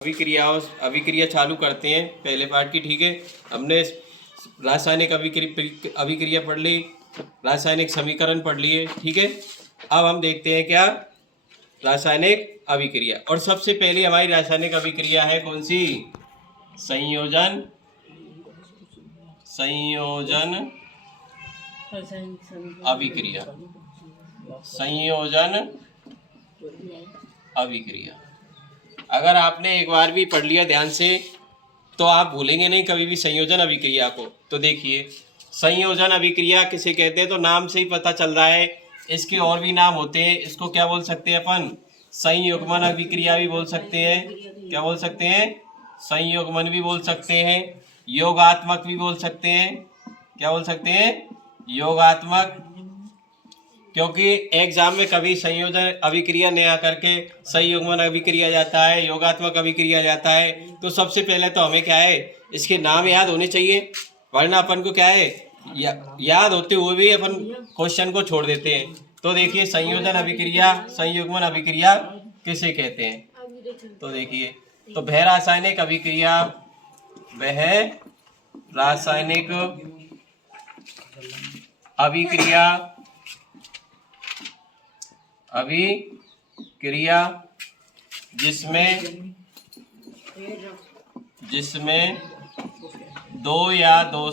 अभिक्रिया चालू करते हैं पहले पार्ट की। ठीक है, हमने रासायनिक अभिक्रिया पढ़ ली, रासायनिक समीकरण पढ़ लिए। ठीक है, अब हम देखते हैं क्या रासायनिक अभिक्रिया। और सबसे पहले हमारी रासायनिक अभिक्रिया है कौन सी? संयोजन अभिक्रिया। संयोजन अभिक्रिया अगर आपने एक बार भी पढ़ लिया ध्यान से तो आप भूलेंगे नहीं कभी भी संयोजन अभिक्रिया को। तो देखिए, संयोजन अभिक्रिया किसे कहते हैं? तो नाम से ही पता चल रहा है, इसके और भी नाम होते हैं। इसको क्या बोल सकते हैं अपन? संयुग्मन अभिक्रिया भी बोल सकते हैं। क्या बोल सकते हैं? संयुग्मन भी बोल सकते हैं, योगात्मक भी बोल सकते हैं। क्या बोल सकते हैं? योगात्मक। क्योंकि एग्जाम में कभी संयोजन अभिक्रिया नहीं आकर के संयुग्मन अभिक्रिया जाता है, योगात्मक अभिक्रिया जाता है। तो सबसे पहले तो हमें क्या है, इसके नाम याद होने चाहिए, वरना अपन को क्या है याद होते हुए भी अपन क्वेश्चन को छोड़ देते हैं। तो देखिए, संयोजन अभिक्रिया, संयुग्मन अभिक्रिया किसे कहते हैं? तो देखिए, तो वह रासायनिक अभिक्रिया जिसमें दो या दो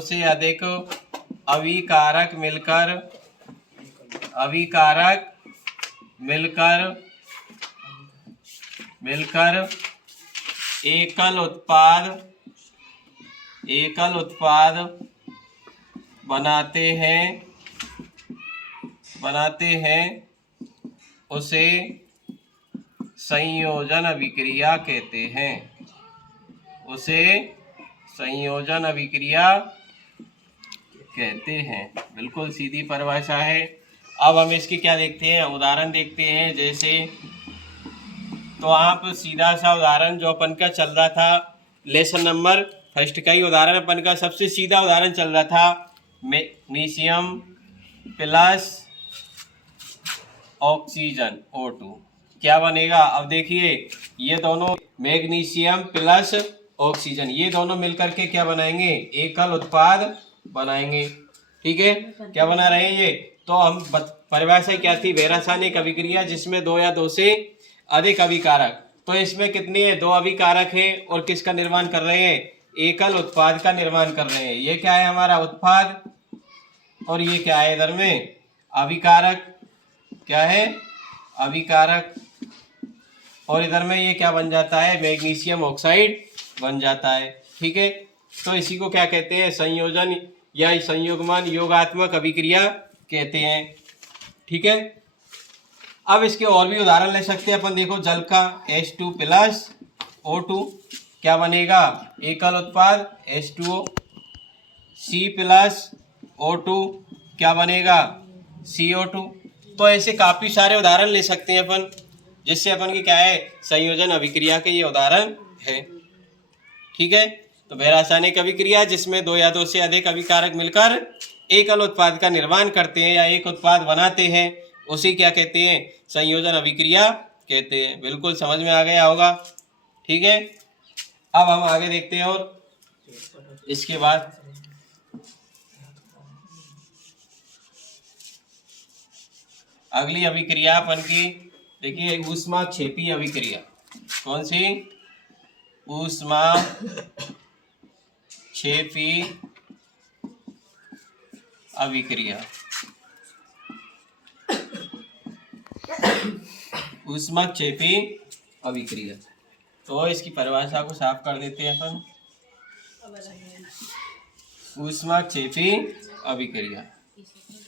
से अधिक अभिकारक मिलकर एकल उत्पाद बनाते हैं उसे संयोजन अभिक्रिया कहते हैं। बिल्कुल सीधी परिभाषा है। अब हम इसकी क्या देखते हैं, उदाहरण देखते हैं। जैसे तो आप सीधा सा उदाहरण जो अपन का चल रहा था लेसन नंबर फर्स्ट का ही उदाहरण, अपन का सबसे सीधा उदाहरण चल रहा था, मैग्नीशियम प्लस ऑक्सीजन O2 क्या बनेगा? अब देखिए, ये दोनों मैग्नीशियम प्लस ऑक्सीजन ये दोनों मिलकर के क्या बनाएंगे? एकल उत्पाद बनाएंगे। ठीक है, क्या बना रहे हैं ये? तो हम परिभाषा क्या थी? रासायनिक अभिक्रिया जिसमें दो या दो से अधिक अभिकारक। तो इसमें कितने हैं? दो अभिकारक हैं और किसका निर्माण कर रहे हैं? एकल उत्पाद का निर्माण कर रहे हैं। ये क्या है हमारा? उत्पाद। और ये क्या है इधर में? अभिकारक। क्या है? अभिकारक। और इधर में ये क्या बन जाता है? मैग्नीशियम ऑक्साइड बन जाता है। ठीक है, तो इसी को क्या कहते हैं? संयोजन या संयुग्मन योगात्मक अभिक्रिया कहते हैं। ठीक है, अब इसके और भी उदाहरण ले सकते हैं अपन। देखो, जल का H2 प्लस O2 क्या बनेगा? एकल उत्पाद H2O। C प्लस O2 क्या बनेगा? CO2। तो ऐसे काफ़ी सारे उदाहरण ले सकते हैं अपन, जिससे अपन की क्या है? संयोजन अभिक्रिया के ये उदाहरण है। ठीक है, तो वह रासायनिक अभिक्रिया जिसमें दो या दो से अधिक अभिकारक मिलकर एकल उत्पाद का निर्माण करते हैं या एक उत्पाद बनाते हैं, उसी क्या कहते हैं? संयोजन अभिक्रिया कहते हैं। बिल्कुल समझ में आ गया होगा। ठीक है, अब हम आगे देखते हैं। और इसके बाद अगली अभिक्रिया अपन की देखिए, ऊष्माक्षेपी अभिक्रिया। कौन सी? ऊष्माक्षेपी अभिक्रिया। ऊष्माक्षेपी अभिक्रिया, तो इसकी परिभाषा को साफ कर देते हैं अपन। ऊष्माक्षेपी अभिक्रिया।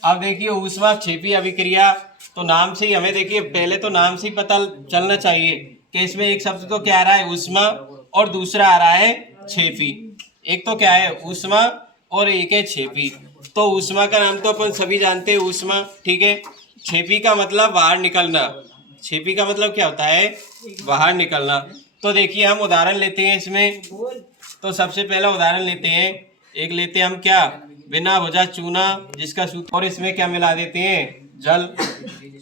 अब देखिए, ऊष्माक्षेपी अभिक्रिया तो नाम से ही हमें देखिए, पहले तो नाम से ही पता चलना चाहिए कि इसमें एक शब्द तो क्या आ रहा है? ऊष्मा, और दूसरा आ रहा है क्षेपी। एक तो क्या है? ऊष्मा और एक है क्षेपी। तो ऊष्मा का नाम तो अपन सभी जानते हैं, ऊष्मा। ठीक है, क्षेपी का मतलब बाहर निकलना। क्षेपी का मतलब क्या होता है? बाहर निकलना। तो देखिए, हम उदाहरण लेते हैं इसमें। तो सबसे पहला उदाहरण लेते हैं, एक लेते हैं हम क्या? बिना भुजा चूना जिसका सूत्र, और इसमें क्या मिला देते हैं, जल,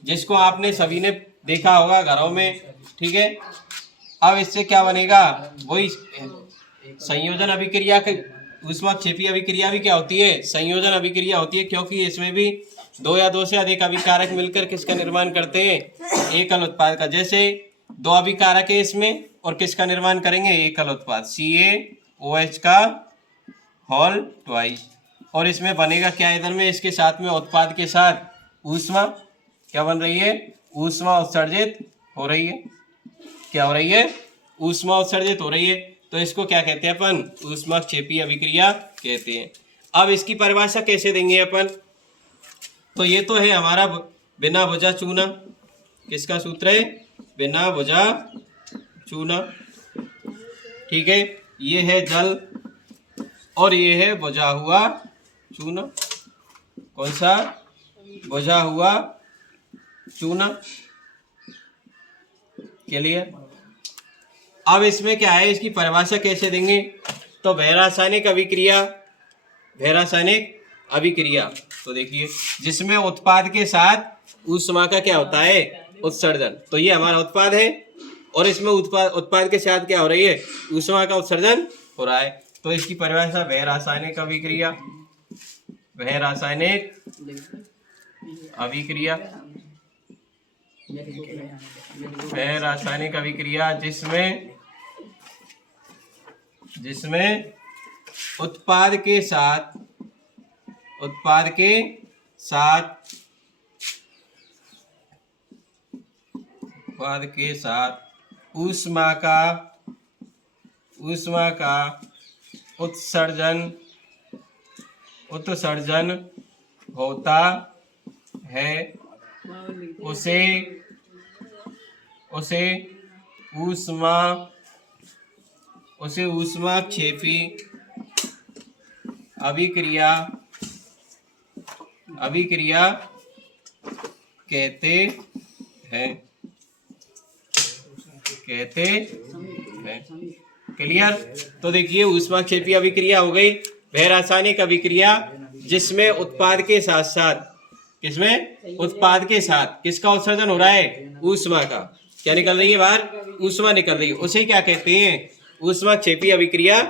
जिसको आपने सभी ने देखा होगा घरों में। ठीक है, अब इससे क्या बनेगा, वही संयोजन अभिक्रिया के ऊष्माक्षेपी अभिक्रिया भी क्या होती है, संयोजन अभिक्रिया होती है, क्योंकि इसमें भी दो या दो से अधिक अभिकारक मिलकर किसका निर्माण करते हैं, एकल उत्पाद का। जैसे दो अभिकारक है इसमें, और किसका निर्माण करेंगे, एकल उत्पाद CaOH का होल ट्वाइस। और इसमें बनेगा क्या, इधर में इसके साथ में उत्पाद के साथ ऊष्मा क्या बन रही है, ऊष्मा उत्सर्जित हो रही है। क्या हो रही है, ऊष्मा उत्सर्जित हो रही है। तो इसको क्या कहते हैं अपन, ऊष्माक्षेपी अभिक्रिया कहते हैं। अब इसकी परिभाषा कैसे देंगे अपन, तो ये तो है हमारा बिना भुजा चूना, किसका सूत्र है, बिना भुजा चूना। ठीक है, ये है जल और ये है भुजा हुआ चूना। कौन सा, भुजा हुआ चूना। क्लियर। अब इसमें क्या है, इसकी परिभाषा कैसे देंगे, तो भैरासायनिक अभिक्रिया, भैरासायनिक अभिक्रिया, तो देखिए जिसमें उत्पाद के साथ ऊष्मा का क्या होता है, उत्सर्जन। तो ये हमारा उत्पाद है और इसमें उत्पाद के साथ क्या हो रही है, ऊष्मा का उत्सर्जन हो रहा है। तो इसकी परिभाषा भैरासायनिक अभिक्रिया, भैरासायनिक अभिक्रिया, भैरासायनिक अभिक्रिया जिसमें उत्पाद के साथ ऊष्मा का उत्सर्जन होता है, उसे ऊष्माक्षेपी अभिक्रिया कहते हैं। क्लियर। तो देखिए ऊष्माक्षेपी अभिक्रिया हो गई, भैरासायनिक अभिक्रिया जिसमें उत्पाद के साथ साथ, किसमें, उत्पाद के साथ किसका उत्सर्जन हो रहा है, ऊष्मा का। क्या निकल रही है बाहर, ऊष्मा निकल रही है, उसे क्या कहते हैं, ऊष्माक्षेपी अभिक्रिया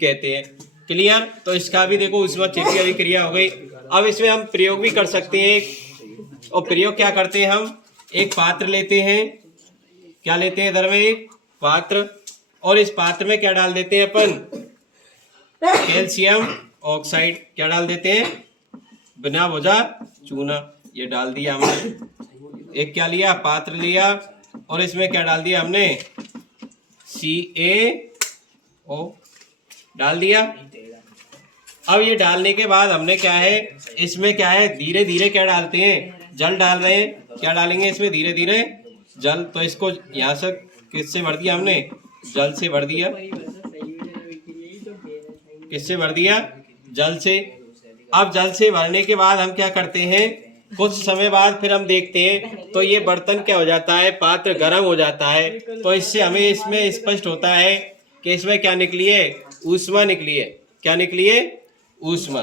कहते हैं। क्लियर। तो इसका भी देखो ऊष्माक्षेपी अभिक्रिया हो गई। अब इसमें हम प्रयोग भी कर सकते हैं, और प्रयोग क्या करते हैं, हम एक पात्र लेते हैं, क्या लेते हैं, इधर में एक पात्र, और इस पात्र में क्या डाल देते हैं अपन, कैल्शियम ऑक्साइड। क्या डाल देते हैं, बिना भुजा चूना, ये डाल दिया हमने। एक क्या लिया, पात्र लिया, और इसमें क्या डाल दिया हमने, CaO डाल दिया। अब ये डालने के बाद हमने क्या है, इसमें क्या है, धीरे धीरे क्या डालते हैं, जल डाल रहे हैं। क्या डालेंगे इसमें, धीरे धीरे जल। तो इसको यहाँ से किससे भर दिया हमने, जल से भर दिया। किससे भर दिया, जल से। अब जल से भरने के बाद हम क्या करते हैं, कुछ समय बाद फिर हम देखते हैं तो ये बर्तन क्या हो जाता है, पात्र गर्म हो जाता है। तो इससे हमें इसमें स्पष्ट होता है कि इसमें क्या निकली है, ऊष्मा निकली है। क्या निकली है, ऊष्मा।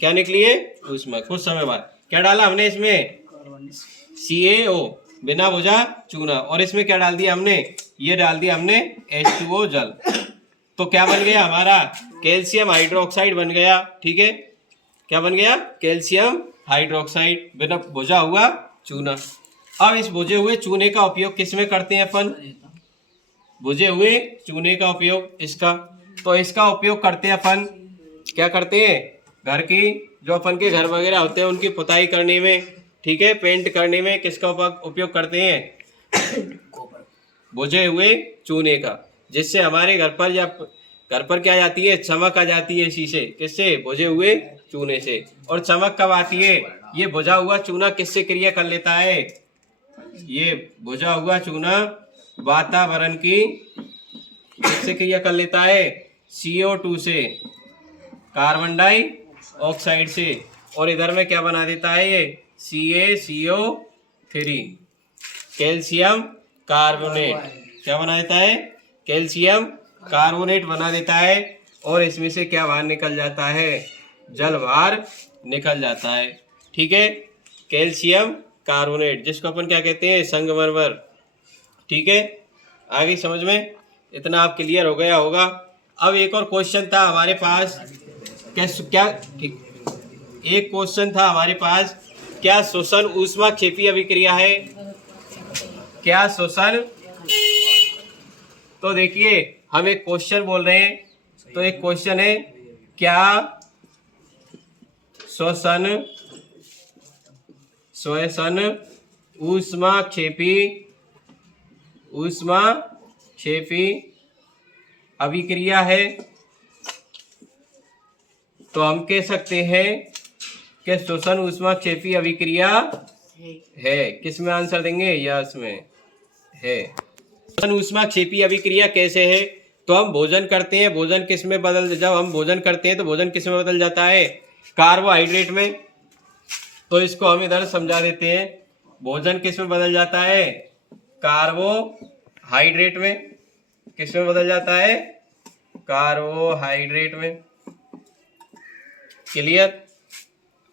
क्या निकली है, ऊष्मा। कुछ समय बाद क्या डाला हमने इसमें, CaO बिना भुजा चूना, और इसमें क्या डाल दिया हमने, ये डाल दिया हमने H2O जल। तो क्या बन गया हमारा, कैल्शियम हाइड्रोक्साइड बन गया। ठीक है, क्या बन गया, कैल्शियम हाइड्रोक्साइड बिना भुजा हुआ चूना। अब इस भुजे हुए चूने का उपयोग किस में करते हैं अपन, भुजे हुए चूने का उपयोग इसका, तो इसका उपयोग करते हैं अपन, क्या करते हैं, घर की जो अपन के घर वगैरह होते हैं उनकी पुताई करने में, ठीक है, पेंट करने में किसका उपयोग करते हैं, भुजे हुए चूने का। जिससे हमारे घर पर क्या जाती है, चमक आ जाती है इसी से, किससे, भुजे हुए चूने से। और चमक कब आती है, ये भुजा हुआ चूना किससे क्रिया कर लेता है, ये भुजा हुआ चूना वातावरण की किससे क्रिया कर लेता है, CO2 से, कार्बन डाइऑक्साइड से। और इधर में क्या बना देता है ये, CaCO3 कैल्शियम कार्बोनेट। क्या बना देता है, कैल्शियम कार्बोनेट बना देता है। और इसमें से क्या बाहर निकल जाता है, जल बाहर निकल जाता है। ठीक है, कैल्शियम कार्बोनेट जिसको अपन क्या कहते हैं, संगमरमर। ठीक है, आगे समझ में इतना आप क्लियर हो गया होगा। अब एक और क्वेश्चन था हमारे पास, क्या ठीक, एक क्वेश्चन था हमारे पास, क्या श्वसन ऊष्माक्षेपी अभिक्रिया है? क्या श्वसन, तो देखिए हम एक क्वेश्चन बोल रहे हैं, तो एक क्वेश्चन है, क्या श्वसन ऊष्माक्षेपी अभिक्रिया है? तो हम कह सकते हैं कि श्वसन ऊष्माक्षेपी अभिक्रिया है। किस में आंसर देंगे? यस में है। श्वसन ऊष्माक्षेपी अभिक्रिया कैसे है? तो हम भोजन करते हैं, भोजन किस में जब हम भोजन करते हैं तो भोजन किस में बदल जाता है? कार्बोहाइड्रेट में। तो इसको हम इधर समझा देते हैं, भोजन किस में बदल जाता है? कार्बोहाइड्रेट में। किस में बदल जाता है? कार्बोहाइड्रेट में। क्लियर?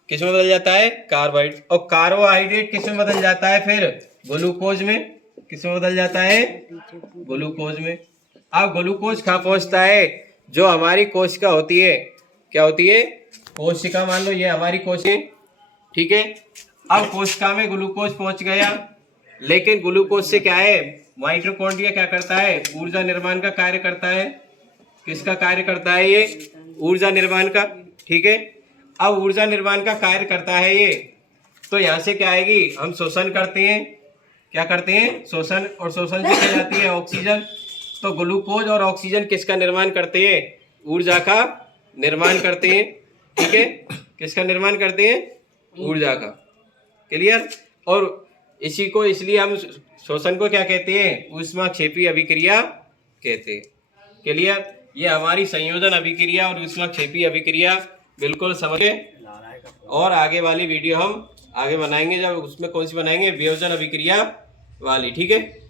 किस में बदल जाता है? कार्बोहाइड्रेट। और कार्बोहाइड्रेट किस में बदल जाता है फिर? ग्लूकोज में। किस में बदल जाता है? ग्लूकोज में। अब ग्लूकोज कहाँ पहुंचता है? जो हमारी कोशिका होती है, क्या होती है? कोशिका। मान लो ये हमारी कोशिका, ठीक है। अब कोशिका में ग्लूकोज पहुंच गया, लेकिन ग्लूकोज से क्या है, माइटोकॉन्ड्रिया क्या करता है? ऊर्जा निर्माण का कार्य करता है। किसका कार्य करता है ये? ऊर्जा निर्माण का। ठीक है, अब ऊर्जा निर्माण का कार्य करता है ये, तो यहाँ से क्या आएगी? हम शोषण करते हैं। क्या करते हैं? शोषण। और शोषण से क्या जाती है? ऑक्सीजन। तो ग्लूकोज और ऑक्सीजन किसका निर्माण करते हैं? ऊर्जा का निर्माण करते हैं। ठीक है, किसका निर्माण करते हैं? ऊर्जा का। क्लियर? और इसी को, इसलिए हम शोषण को क्या कहते हैं? ऊष्माक्षेपी अभिक्रिया कहते हैं। क्लियर? ये हमारी संयोजन अभिक्रिया और ऊष्माक्षेपी अभिक्रिया बिल्कुल समझे। और आगे वाली वीडियो हम आगे बनाएंगे, जब उसमें कौन सी बनाएंगे? वियोजन अभिक्रिया वाली। ठीक है।